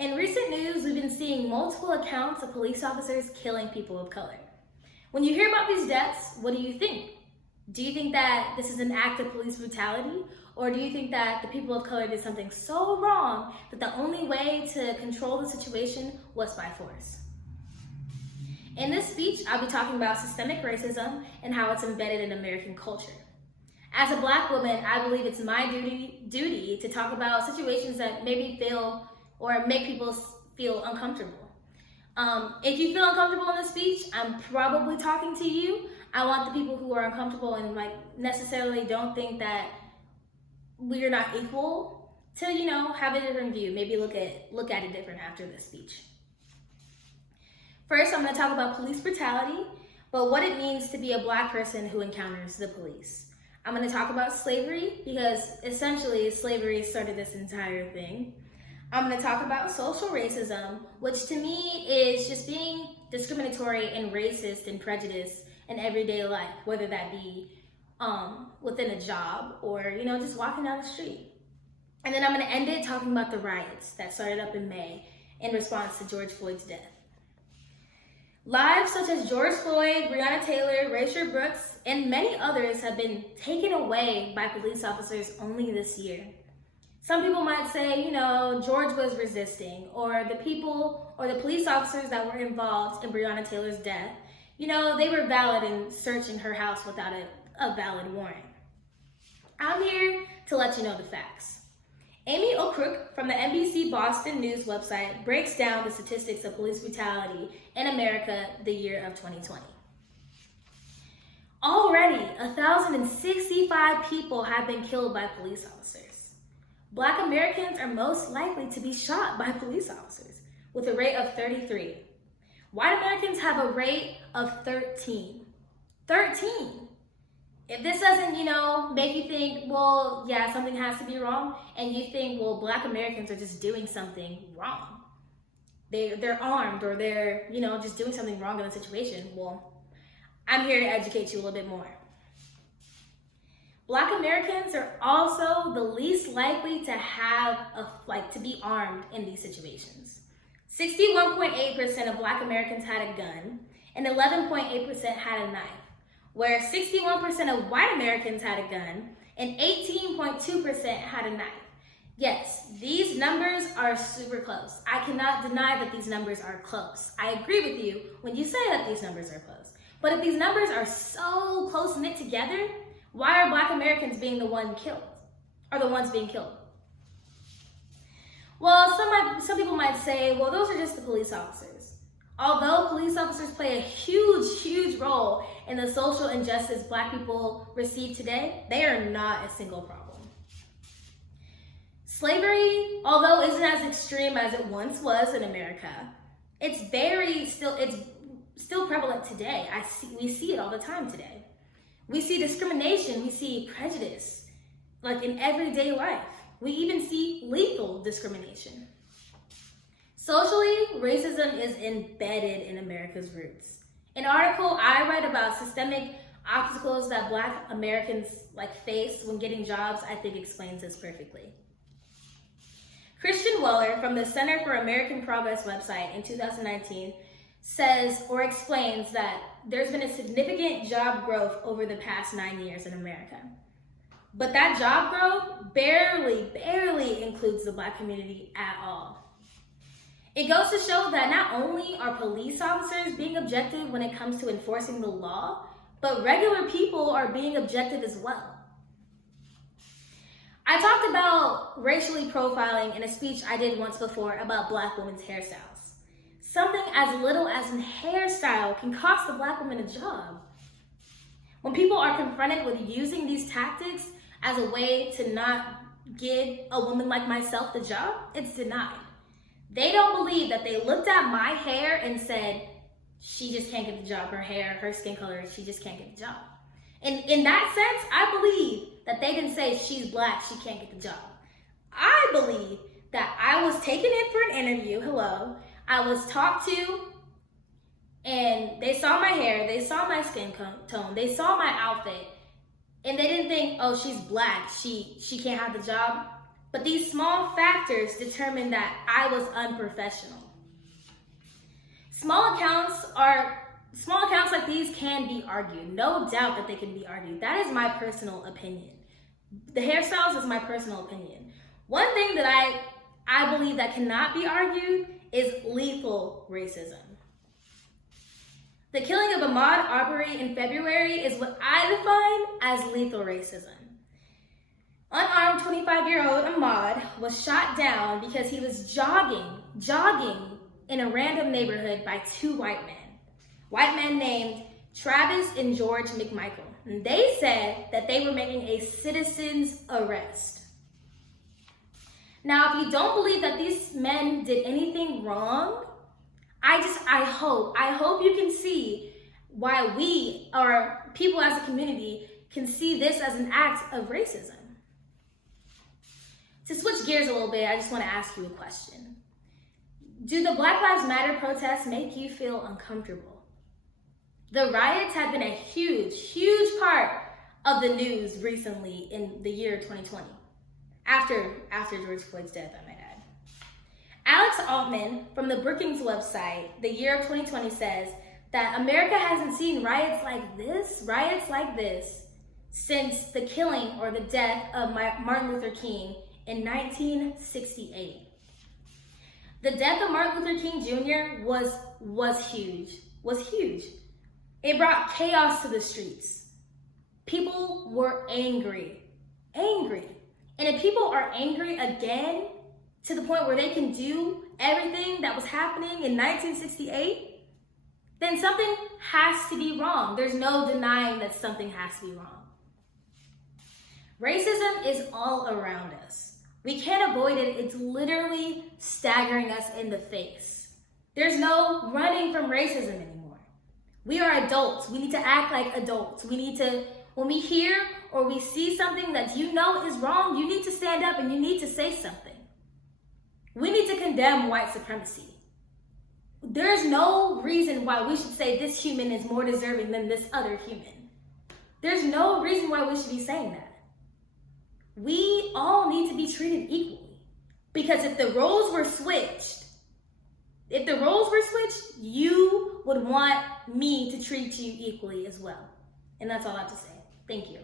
In recent news, we've been seeing multiple accounts of police officers killing people of color. When you hear about these deaths, what do you think? Do you think that this is an act of police brutality? Or do you think that the people of color did something so wrong that the only way to control the situation was by force? In this speech, I'll be talking about systemic racism and how it's embedded in American culture. As a Black woman, I believe it's my duty to talk about situations that maybe feel or make people feel uncomfortable. If you feel uncomfortable in this speech, I'm probably talking to you. I want the people who are uncomfortable and necessarily don't think that we're not equal to, have a different view. Maybe look at it different after this speech. First, I'm going to talk about police brutality, but what it means to be a Black person who encounters the police. I'm going to talk about slavery because essentially slavery started this entire thing. I'm going to talk about social racism, which to me is just being discriminatory and racist and prejudiced in everyday life, whether that be within a job or, just walking down the street. And then I'm going to end it talking about the riots that started up in May in response to George Floyd's death. Lives such as George Floyd, Breonna Taylor, Rayshard Brooks, and many others have been taken away by police officers only this year. Some people might say, George was resisting, or the people or the police officers that were involved in Breonna Taylor's death, they were valid in searching her house without a valid warrant. I'm here to let you know the facts. Amy Okrook from the NBC Boston News website breaks down the statistics of police brutality in America the year of 2020. Already, 1,065 people have been killed by police officers. Black Americans are most likely to be shot by police officers with a rate of 33. White Americans have a rate of 13. 13! If this doesn't, make you think, well, yeah, something has to be wrong, and you think, well, Black Americans are just doing something wrong. They're armed or they're, just doing something wrong in the situation. Well, I'm here to educate you a little bit more. Black Americans are also the least likely to to be armed in these situations. 61.8% of Black Americans had a gun and 11.8% had a knife, where 61% of white Americans had a gun and 18.2% had a knife. Yes, these numbers are super close. I cannot deny that these numbers are close. I agree with you when you say that these numbers are close. But if these numbers are so close knit together, why are Black Americans being the ones being killed? Well, some people might say, well, those are just the police officers. Although police officers play a huge role in the social injustice Black people receive today, they are not a single problem. Slavery, although isn't as extreme as it once was in America, it's still prevalent today. We see it all the time today. We see discrimination, we see prejudice, in everyday life. We even see legal discrimination. Socially, racism is embedded in America's roots. An article I read about systemic obstacles that Black Americans face when getting jobs, I think explains this perfectly. Christian Weller from the Center for American Progress website in 2019 says or explains that there's been a significant job growth over the past 9 years in America. But that job growth barely includes the Black community at all. It goes to show that not only are police officers being objective when it comes to enforcing the law, but regular people are being objective as well. I talked about racially profiling in a speech I did once before about Black women's hairstyles. Something as little as a hairstyle can cost a Black woman a job. When people are confronted with using these tactics as a way to not give a woman like myself the job, it's denied. They don't believe that they looked at my hair and said, she just can't get the job. Her hair, her skin color, she just can't get the job. And in that sense, I believe that they didn't say she's Black, she can't get the job. I believe that I was taken in for an interview, I was talked to, and they saw my hair, they saw my skin tone, they saw my outfit, and they didn't think, oh, she's Black, she can't have the job. But these small factors determined that I was unprofessional. Small accounts like these can be argued. No doubt that they can be argued. That is my personal opinion. The hairstyles is my personal opinion. One thing that I believe that cannot be argued is lethal racism. The killing of Ahmaud Arbery in February is what I define as lethal racism. Unarmed 25-year-old Ahmaud was shot down because he was jogging in a random neighborhood by two white men named Travis and George McMichael. And they said that they were making a citizen's arrest. Now, if you don't believe that these men did anything wrong, I hope you can see why we, or people as a community, can see this as an act of racism. To switch gears a little bit, I just want to ask you a question. Do the Black Lives Matter protests make you feel uncomfortable? The riots have been a huge part of the news recently in the year 2020. After George Floyd's death, I might add. Alex Altman from the Brookings website, the year of 2020, says that America hasn't seen riots like this since the killing or the death of Martin Luther King in 1968. The death of Martin Luther King Jr. was huge. It brought chaos to the streets. People were angry. And if people are angry again to the point where they can do everything that was happening in 1968, then something has to be wrong. There's no denying that something has to be wrong. Racism is all around us. We can't avoid it. It's literally staggering us in the face. There's no running from racism anymore. We are adults. We need to act like adults. We need to, when we hear or we see something that you know is wrong, you need to stand up and you need to say something. We need to condemn white supremacy. There's no reason why we should say this human is more deserving than this other human. There's no reason why we should be saying that. We all need to be treated equally. Because if the roles were switched, you would want me to treat you equally as well. And that's all I have to say. Thank you.